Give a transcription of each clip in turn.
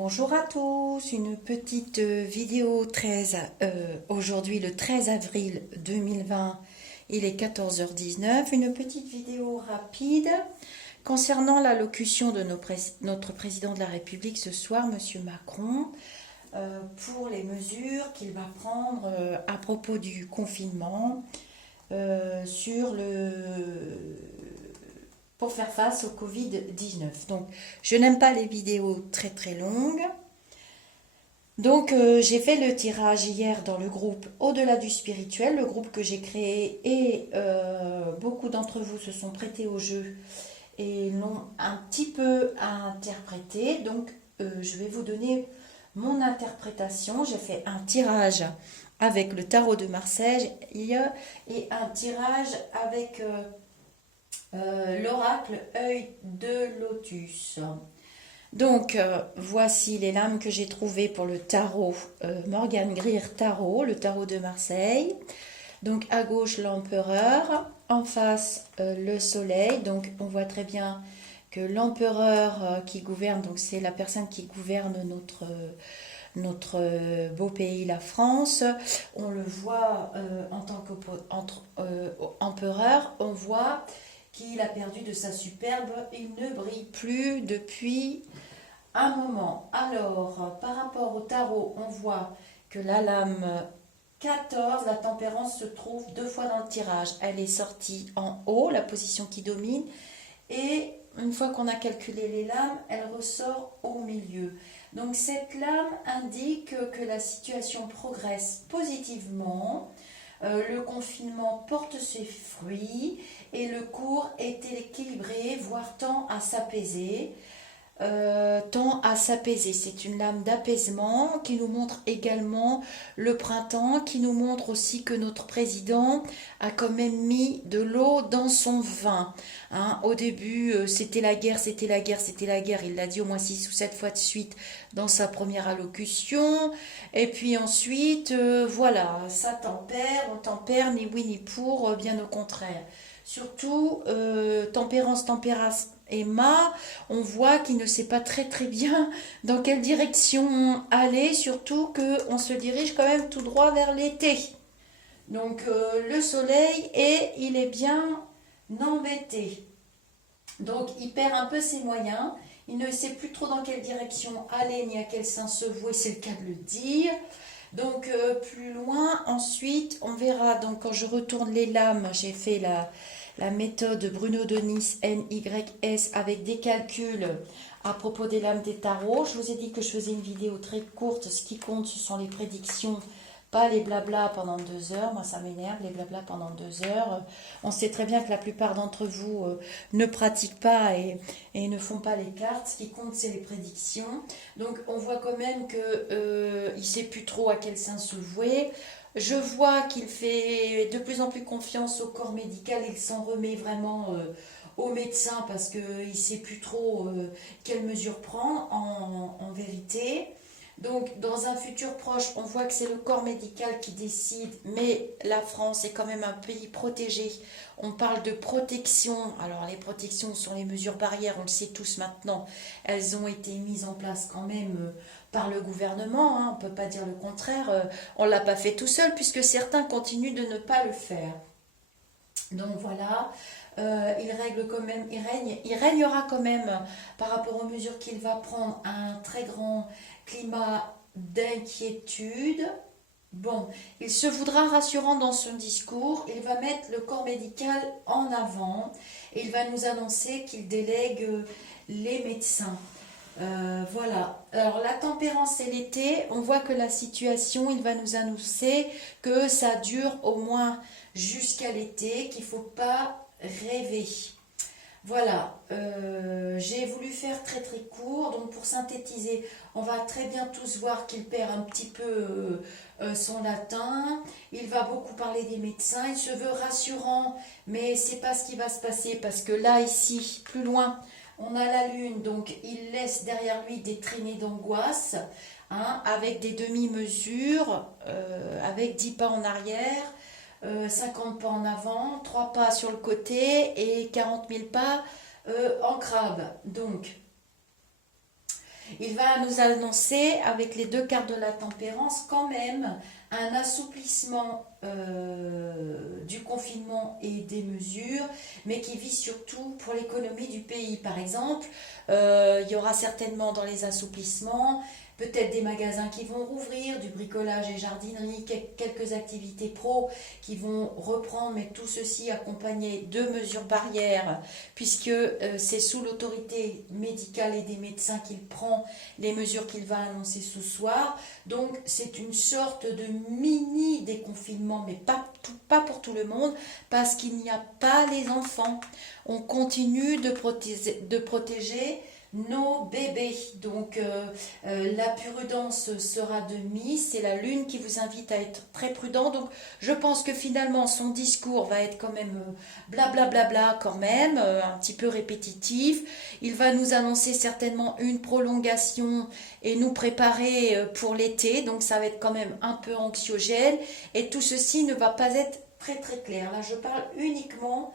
Bonjour à tous, une petite vidéo aujourd'hui le 13 avril 2020, il est 14h19, une petite vidéo rapide concernant l'allocution de notre président de la République ce soir, Monsieur Macron, pour les mesures qu'il va prendre à propos du confinement sur pour faire face au Covid-19. Donc, je n'aime pas les vidéos très longues. Donc, j'ai fait le tirage hier dans le groupe Au-delà du spirituel, le groupe que j'ai créé, et beaucoup d'entre vous se sont prêtés au jeu et l'ont un petit peu interprété. Donc, je vais vous donner mon interprétation. J'ai fait un tirage avec le tarot de Marseille et un tirage avec l'oracle œil de lotus. Donc, voici les lames que j'ai trouvées pour le tarot Morgan Greer Tarot, le tarot de Marseille. Donc, à gauche, l'empereur, en face, le soleil. Donc, on voit très bien que l'empereur qui gouverne, donc c'est la personne qui gouverne notre beau pays, la France. On le voit en tant qu'empereur, on voit qu'il a perdu de sa superbe, il ne brille plus depuis un moment. Alors, par rapport au tarot, on voit que la lame 14, la tempérance, se trouve deux fois dans le tirage. Elle est sortie en haut, la position qui domine, et une fois qu'on a calculé les lames, elle ressort au milieu. Donc cette lame indique que la situation progresse positivement. Le confinement porte ses fruits et le cours est équilibré, voire tend à s'apaiser. C'est une lame d'apaisement qui nous montre également le printemps, qui nous montre aussi que notre président a quand même mis de l'eau dans son vin. Hein, au début, c'était la guerre, c'était la guerre, c'était la guerre. Il l'a dit au moins 6 ou 7 fois de suite dans sa première allocution. Et puis ensuite, voilà, ça tempère, on tempère, ni oui ni pour, bien au contraire. Surtout, tempérance Emma, on voit qu'il ne sait pas très bien dans quelle direction aller, surtout qu'on se dirige quand même tout droit vers l'été. Donc le soleil, et il est bien embêté. Donc il perd un peu ses moyens, il ne sait plus trop dans quelle direction aller ni à quel sens se vouer, c'est le cas de le dire. Donc plus loin, ensuite, on verra, donc quand je retourne les lames, j'ai fait la méthode Bruno Denis NYS avec des calculs à propos des lames des tarots. Je vous ai dit que je faisais une vidéo très courte. Ce qui compte, ce sont les prédictions, pas les blablas pendant 2 heures. Moi, ça m'énerve, les blablas pendant 2 heures. On sait très bien que la plupart d'entre vous ne pratiquent pas et ne font pas les cartes. Ce qui compte, c'est les prédictions. Donc, on voit quand même qu'il ne sait plus trop à quel sens se vouer. Je vois qu'il fait de plus en plus confiance au corps médical, il s'en remet vraiment au médecin parce qu'il ne sait plus trop quelles mesures prendre en vérité. Donc dans un futur proche, on voit que c'est le corps médical qui décide, mais la France est quand même un pays protégé. On parle de protection. Alors les protections sont les mesures barrières, on le sait tous maintenant. Elles ont été mises en place quand même par le gouvernement, hein, on ne peut pas dire le contraire. On ne l'a pas fait tout seul puisque certains continuent de ne pas le faire. Donc voilà, il règle quand même, il régnera quand même par rapport aux mesures qu'il va prendre un très grand climat d'inquiétude. Bon, il se voudra rassurant dans son discours, il va mettre le corps médical en avant et il va nous annoncer qu'il délègue les médecins. Voilà. Alors la tempérance et l'été, on voit que la situation, il va nous annoncer que ça dure au moins jusqu'à l'été, qu'il ne faut pas rêver. Voilà, j'ai voulu faire très court, donc pour synthétiser, on va très bien tous voir qu'il perd un petit peu son latin, il va beaucoup parler des médecins, il se veut rassurant, mais c'est pas ce qui va se passer parce que là, ici, plus loin, on a la lune, donc il laisse derrière lui des traînées d'angoisse, hein, avec des demi-mesures, avec 10 pas en arrière, 50 pas en avant, 3 pas sur le côté et 40 000 pas en crabe. Donc, Il va nous annoncer, avec les deux cartes de la tempérance, quand même un assouplissement du confinement et des mesures, mais qui vise surtout pour l'économie du pays. Par exemple, il y aura certainement dans les assouplissements peut-être des magasins qui vont rouvrir, du bricolage et jardinerie, quelques activités pro qui vont reprendre, mais tout ceci accompagné de mesures barrières, puisque c'est sous l'autorité médicale et des médecins qu'il prend les mesures qu'il va annoncer ce soir. Donc c'est une sorte de mini déconfinement, mais pas pour tout le monde, parce qu'il n'y a pas les enfants. On continue de protéger nos bébés. Donc la prudence sera de mise, c'est la lune qui vous invite à être très prudent. Donc je pense que finalement son discours va être quand même blablabla quand même, un petit peu répétitif. Il va nous annoncer certainement une prolongation et nous préparer pour l'été, donc ça va être quand même un peu anxiogène et tout ceci ne va pas être très très clair. Là je parle uniquement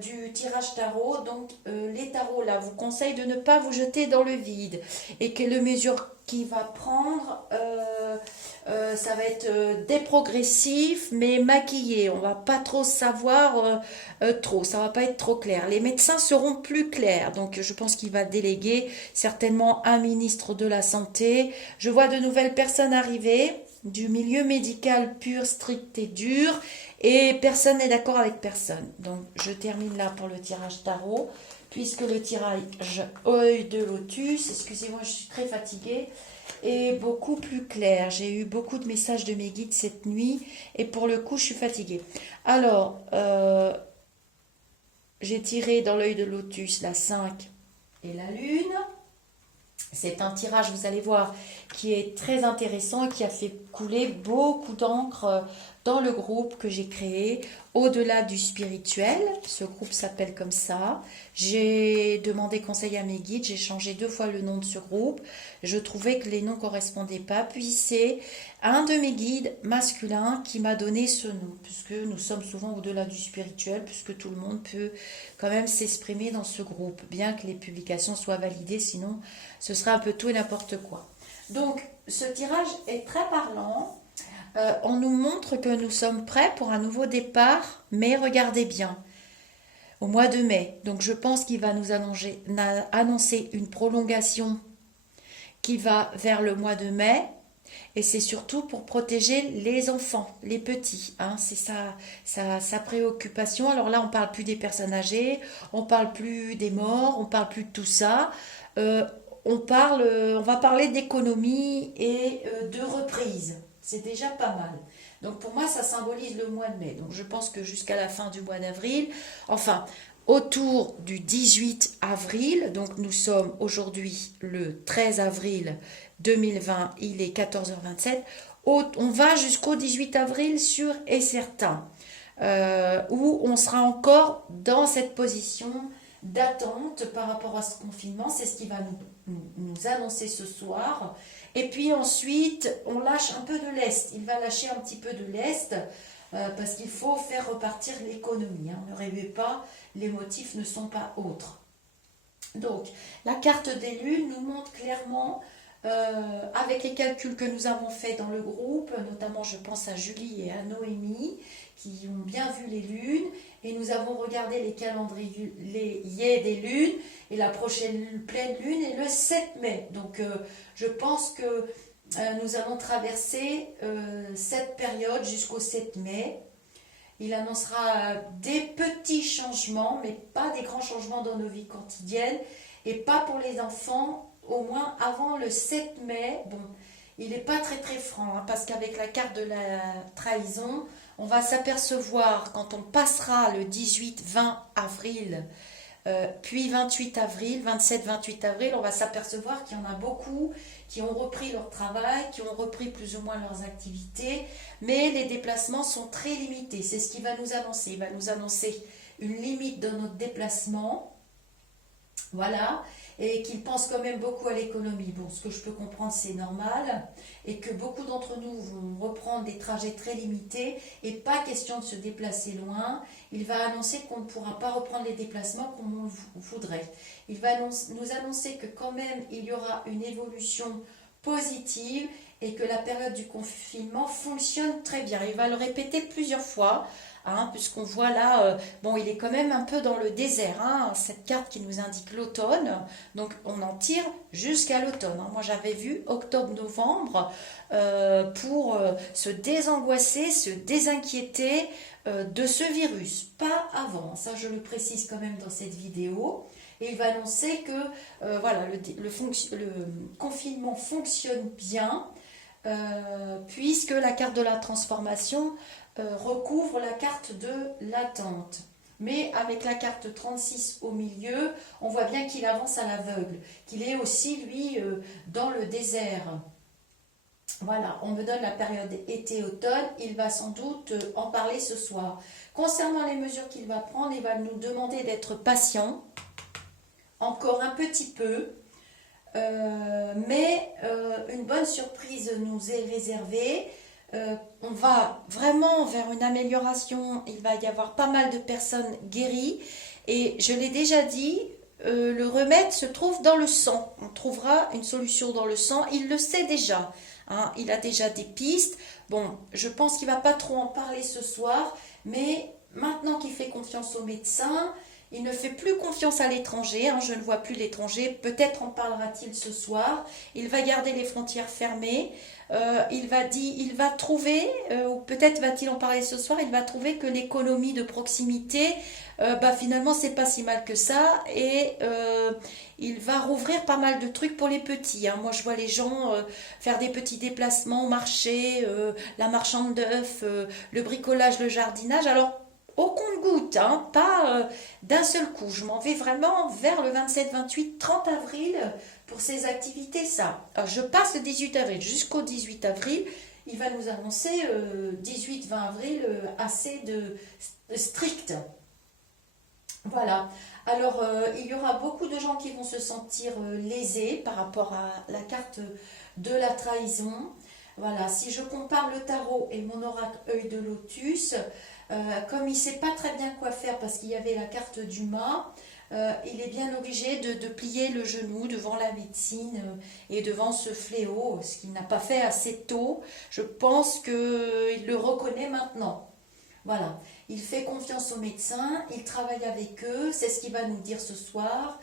du tirage tarot. Donc les tarots là vous conseillent de ne pas vous jeter dans le vide et que les mesures qu'il va prendre ça va être des progressifs mais maquillés, on va pas trop savoir trop, ça va pas être trop clair. Les médecins seront plus clairs, donc je pense qu'il va déléguer certainement un ministre de la santé. Je vois de nouvelles personnes arriver du milieu médical pur, strict et dur, et personne n'est d'accord avec personne. Donc je termine là pour le tirage tarot, puisque le tirage œil de lotus, excusez-moi je suis très fatiguée, est beaucoup plus clair. J'ai eu beaucoup de messages de mes guides cette nuit, et pour le coup je suis fatiguée. Alors, j'ai tiré dans l'œil de lotus la 5 et la lune. C'est un tirage, vous allez voir, qui est très intéressant et qui a fait couler beaucoup d'encre dans le groupe que j'ai créé, Au-delà du spirituel. Ce groupe s'appelle comme ça. J'ai demandé conseil à mes guides, j'ai changé 2 fois le nom de ce groupe. Je trouvais que les noms ne correspondaient pas. Puis c'est un de mes guides masculins qui m'a donné ce nom, puisque nous sommes souvent au-delà du spirituel, puisque tout le monde peut quand même s'exprimer dans ce groupe, bien que les publications soient validées, sinon ce sera un peu tout et n'importe quoi. Donc ce tirage est très parlant. On nous montre que nous sommes prêts pour un nouveau départ, mais regardez bien, au mois de mai. Donc je pense qu'il va nous annoncer une prolongation qui va vers le mois de mai. Et c'est surtout pour protéger les enfants, les petits. Hein, c'est sa préoccupation. Alors là, on ne parle plus des personnes âgées, on ne parle plus des morts, on ne parle plus de tout ça. On va parler d'économie et de reprise. C'est déjà pas mal. Donc pour moi, ça symbolise le mois de mai. Donc je pense que jusqu'à la fin du mois d'avril, enfin, autour du 18 avril, donc nous sommes aujourd'hui le 13 avril 2020, il est 14h27, on va jusqu'au 18 avril sûr et certain, où on sera encore dans cette position d'attente par rapport à ce confinement. C'est ce qui va nous annoncer ce soir. Et puis ensuite, on lâche un peu de lest. Il va lâcher un petit peu de lest parce qu'il faut faire repartir l'économie. Hein. Ne rêvez pas, les motifs ne sont pas autres. Donc, la carte des lunes nous montre clairement, avec les calculs que nous avons faits dans le groupe, notamment je pense à Julie et à Noémie, qui ont bien vu les lunes, et nous avons regardé les calendriers des lunes, et la prochaine pleine lune est le 7 mai. Donc je pense que nous allons traverser cette période jusqu'au 7 mai. Il annoncera des petits changements, mais pas des grands changements dans nos vies quotidiennes, et pas pour les enfants, au moins avant le 7 mai. Bon, il n'est pas très très franc, hein, parce qu'avec la carte de la trahison, on va s'apercevoir quand on passera le 18-20 avril, puis 28 avril, 27-28 avril, on va s'apercevoir qu'il y en a beaucoup qui ont repris leur travail, qui ont repris plus ou moins leurs activités, mais les déplacements sont très limités. C'est ce qu'il va nous annoncer. Il va nous annoncer une limite dans notre déplacement. Voilà. et qu'il pense quand même beaucoup à l'économie. Bon, ce que je peux comprendre, c'est normal, et que beaucoup d'entre nous vont reprendre des trajets très limités, et pas question de se déplacer loin. Il va annoncer qu'on ne pourra pas reprendre les déplacements comme on le voudrait. Il va nous annoncer que quand même, il y aura une évolution positive, et que la période du confinement fonctionne très bien. Il va le répéter plusieurs fois, hein, puisqu'on voit là, bon, il est quand même un peu dans le désert, hein, cette carte qui nous indique l'automne, donc on en tire jusqu'à l'automne, hein. Moi j'avais vu octobre-novembre pour se désangoisser, se désinquiéter de ce virus, pas avant, ça je le précise quand même dans cette vidéo. Et il va annoncer que voilà, le confinement fonctionne bien, puisque la carte de la transformation recouvre la carte de l'attente. Mais avec la carte 36 au milieu, on voit bien qu'il avance à l'aveugle, qu'il est aussi, lui, dans le désert. Voilà, on me donne la période été-automne, il va sans doute en parler ce soir. Concernant les mesures qu'il va prendre, il va nous demander d'être patient, encore un petit peu, mais une bonne surprise nous est réservée. On va vraiment vers une amélioration, il va y avoir pas mal de personnes guéries, et je l'ai déjà dit, le remède se trouve dans le sang. On trouvera une solution dans le sang, il le sait déjà, hein, il a déjà des pistes. Bon, je pense qu'il ne va pas trop en parler ce soir, mais maintenant qu'il fait confiance aux médecins, il ne fait plus confiance à l'étranger, hein, je ne vois plus l'étranger, peut-être en parlera-t-il ce soir. Il va garder les frontières fermées, il va trouver, ou peut-être va-t-il en parler ce soir, il va trouver que l'économie de proximité, finalement c'est pas si mal que ça, et il va rouvrir pas mal de trucs pour les petits, hein. Moi je vois les gens faire des petits déplacements, marcher, la marchande d'œufs, le bricolage, le jardinage, alors au compte-gouttes, hein, pas d'un seul coup. Je m'en vais vraiment vers le 27, 28, 30 avril pour ces activités, ça. Alors, je passe le 18 avril jusqu'au 18 avril. Il va nous annoncer 18-20 avril assez de strict. Voilà. Alors, il y aura beaucoup de gens qui vont se sentir lésés par rapport à la carte de la trahison. Voilà. Si je compare le tarot et mon oracle œil de lotus, comme il ne sait pas très bien quoi faire parce qu'il y avait la carte du mât, il est bien obligé de plier le genou devant la médecine et devant ce fléau, ce qu'il n'a pas fait assez tôt. Je pense qu'il le reconnaît maintenant. Voilà, il fait confiance aux médecins, il travaille avec eux, c'est ce qu'il va nous dire ce soir.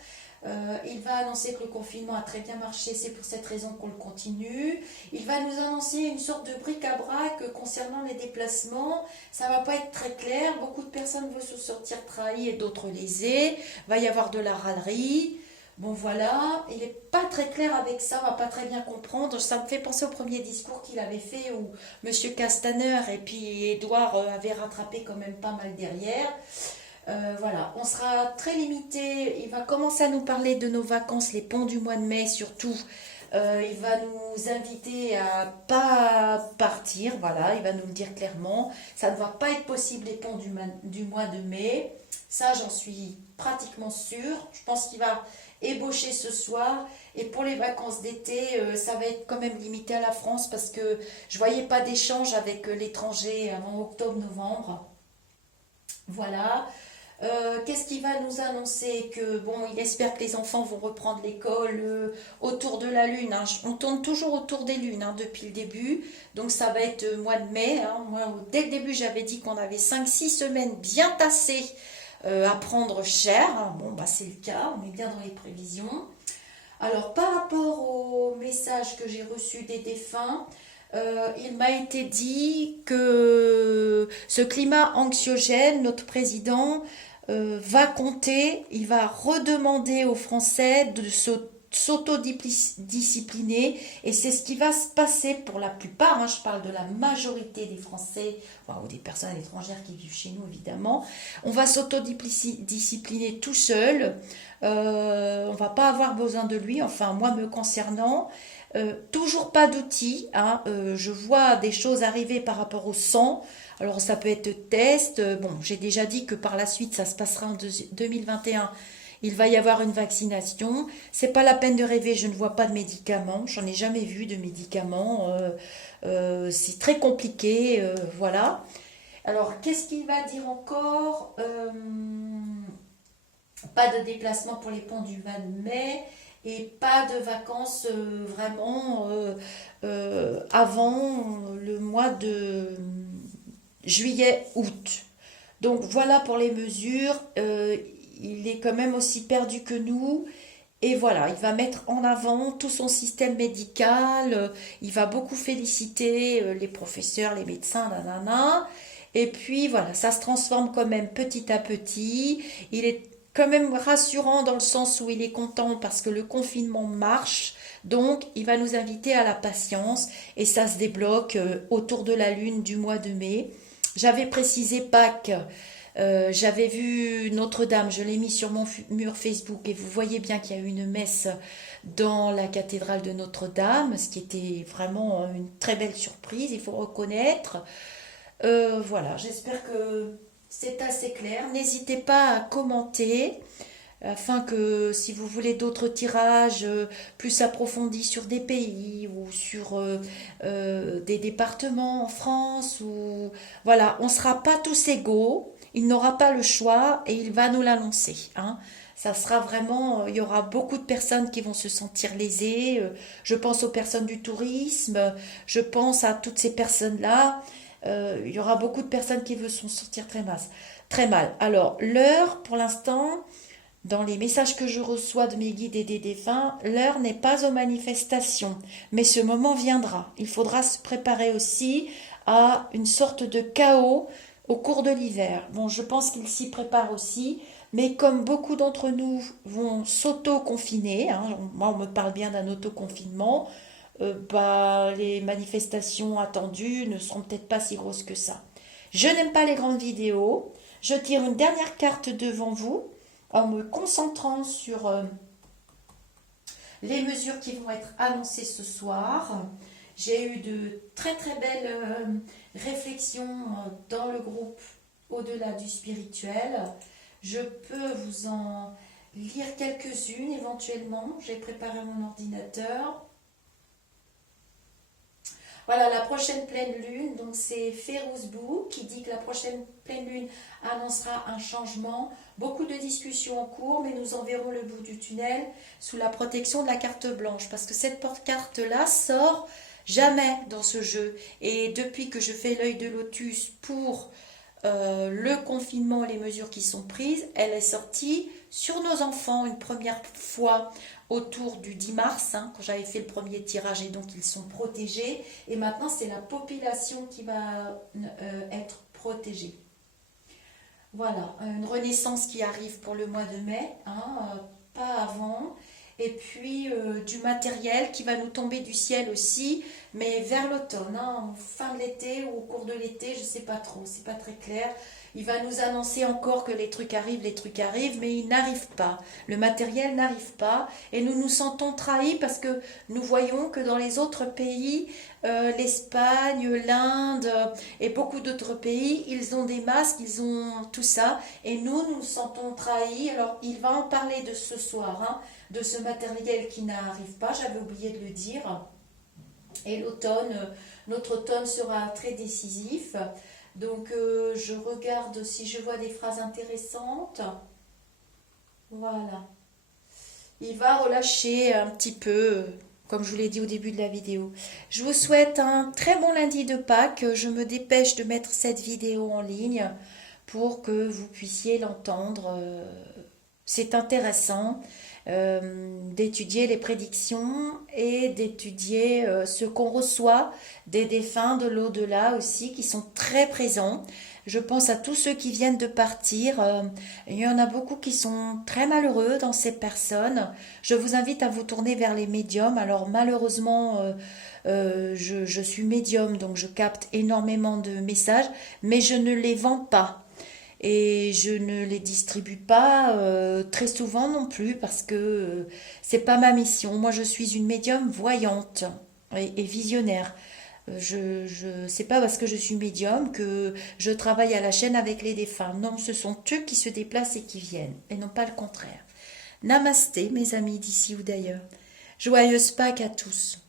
Il va annoncer que le confinement a très bien marché, c'est pour cette raison qu'on le continue. Il va nous annoncer une sorte de bric-à-brac concernant les déplacements. Ça va pas être très clair, beaucoup de personnes vont se sortir trahies et d'autres lésées. Va y avoir de la râlerie. Bon voilà, il n'est pas très clair avec ça, on va pas très bien comprendre. Ça me fait penser au premier discours qu'il avait fait où Monsieur Castaner et puis Édouard avaient rattrapé quand même pas mal derrière. Voilà, on sera très limité. Il va commencer à nous parler de nos vacances, les ponts du mois de mai surtout. Il va nous inviter à pas partir, voilà, il va nous le dire clairement. Ça ne va pas être possible les ponts du mois de mai. Ça, j'en suis pratiquement sûre. Je pense qu'il va ébaucher ce soir. Et pour les vacances d'été, ça va être quand même limité à la France parce que je voyais pas d'échange avec l'étranger avant octobre-novembre. Voilà. Qu'est-ce qu'il va nous annoncer? Que bon, il espère que les enfants vont reprendre l'école autour de la lune, hein. On tourne toujours autour des lunes, hein, depuis le début. Donc ça va être mois de mai, hein. Moi, dès le début, j'avais dit qu'on avait 5-6 semaines bien tassées à prendre cher. Bon, c'est le cas, on est bien dans les prévisions. Alors, par rapport au message que j'ai reçu des défunts, il m'a été dit que ce climat anxiogène, notre président va compter, il va redemander aux Français de s'autodiscipliner et c'est ce qui va se passer pour la plupart, hein, je parle de la majorité des Français, enfin, ou des personnes étrangères qui vivent chez nous évidemment, on va s'autodiscipliner tout seul, on va pas avoir besoin de lui, enfin moi me concernant. Toujours pas d'outils, hein. Je vois des choses arriver par rapport au sang. Alors ça peut être test. Bon, j'ai déjà dit que par la suite ça se passera en 2021. il va y avoir une vaccination. C'est pas la peine de rêver, je ne vois pas de médicaments, j'en ai jamais vu de médicaments. C'est très compliqué, voilà. Alors, qu'est-ce qu'il va dire encore? Pas de déplacement pour les ponts du 20 mai et pas de vacances vraiment avant le mois de juillet-août. Donc voilà pour les mesures. Il est quand même aussi perdu que nous. Et voilà, il va mettre en avant tout son système médical. Il va beaucoup féliciter les professeurs, les médecins, nanana. Et puis voilà, ça se transforme quand même petit à petit. Il est quand même rassurant dans le sens où il est content parce que le confinement marche. Donc, il va nous inviter à la patience et ça se débloque autour de la lune du mois de mai. J'avais précisé Pâques, j'avais vu Notre-Dame, je l'ai mis sur mon mur Facebook et vous voyez bien qu'il y a eu une messe dans la cathédrale de Notre-Dame, ce qui était vraiment une très belle surprise, il faut reconnaître. Voilà, j'espère que c'est assez clair. N'hésitez pas à commenter afin que si vous voulez d'autres tirages plus approfondis sur des pays ou sur des départements en France ou voilà, on ne sera pas tous égaux, il n'aura pas le choix et il va nous l'annoncer, hein. Ça sera vraiment, il y aura beaucoup de personnes qui vont se sentir lésées. Je pense aux personnes du tourisme, je pense à toutes ces personnes-là. Il y aura beaucoup de personnes qui vont se sentir très mal. Très mal. Alors, l'heure, pour l'instant, dans les messages que je reçois de mes guides et des défunts, l'heure n'est pas aux manifestations, mais ce moment viendra. Il faudra se préparer aussi à une sorte de chaos au cours de l'hiver. Bon, je pense qu'ils s'y préparent aussi, mais comme beaucoup d'entre nous vont s'auto-confiner, hein, moi on me parle bien d'un auto-confinement, bah, les manifestations attendues ne seront peut-être pas si grosses que ça. Je n'aime pas les grandes vidéos. Je tire une dernière carte devant vous en me concentrant sur les mesures qui vont être annoncées ce soir. J'ai eu de très très belles réflexions dans le groupe Au-delà du spirituel. Je peux vous en lire quelques-unes éventuellement. J'ai préparé mon ordinateur. Voilà, la prochaine pleine lune, donc c'est Férouzbou qui dit que la prochaine pleine lune annoncera un changement. Beaucoup de discussions en cours, mais nous en verrons le bout du tunnel sous la protection de la carte blanche. Parce que cette carte-là sort jamais dans ce jeu. Et depuis que je fais l'œil de lotus pour le confinement, les mesures qui sont prises, elle est sortie sur nos enfants une première fois autour du 10 mars, hein, quand j'avais fait le premier tirage et donc ils sont protégés. Et maintenant, c'est la population qui va être protégée. Voilà, une renaissance qui arrive pour le mois de mai, hein, pas avant. Et puis du matériel qui va nous tomber du ciel aussi, mais vers l'automne, hein, fin de l'été ou au cours de l'été, je ne sais pas trop, c'est pas très clair. Il va nous annoncer encore que les trucs arrivent, mais ils n'arrivent pas. Le matériel n'arrive pas et nous nous sentons trahis parce que nous voyons que dans les autres pays, l'Espagne, l'Inde et beaucoup d'autres pays, ils ont des masques, ils ont tout ça et nous nous sentons trahis. Alors il va en parler de ce soir, hein, de ce matériel qui n'arrive pas, j'avais oublié de le dire. Et l'automne, notre automne sera très décisif. Donc je regarde si je vois des phrases intéressantes. Voilà. Il va relâcher un petit peu, comme je vous l'ai dit au début de la vidéo. Je vous souhaite un très bon lundi de Pâques. Je me dépêche de mettre cette vidéo en ligne pour que vous puissiez l'entendre. C'est intéressant d'étudier les prédictions et d'étudier ce qu'on reçoit des défunts de l'au-delà aussi qui sont très présents. Je pense à tous ceux qui viennent de partir. Il y en a beaucoup qui sont très malheureux dans ces personnes. Je vous invite à vous tourner vers les médiums. Alors malheureusement, je suis médium, donc je capte énormément de messages, mais je ne les vends pas. Et je ne les distribue pas très souvent non plus parce que c'est pas ma mission. Moi, je suis une médium voyante et visionnaire. C'est pas parce que je suis médium que je travaille à la chaîne avec les défunts. Non, ce sont eux qui se déplacent et qui viennent, et non pas le contraire. Namasté, mes amis d'ici ou d'ailleurs. Joyeuse Pâques à tous.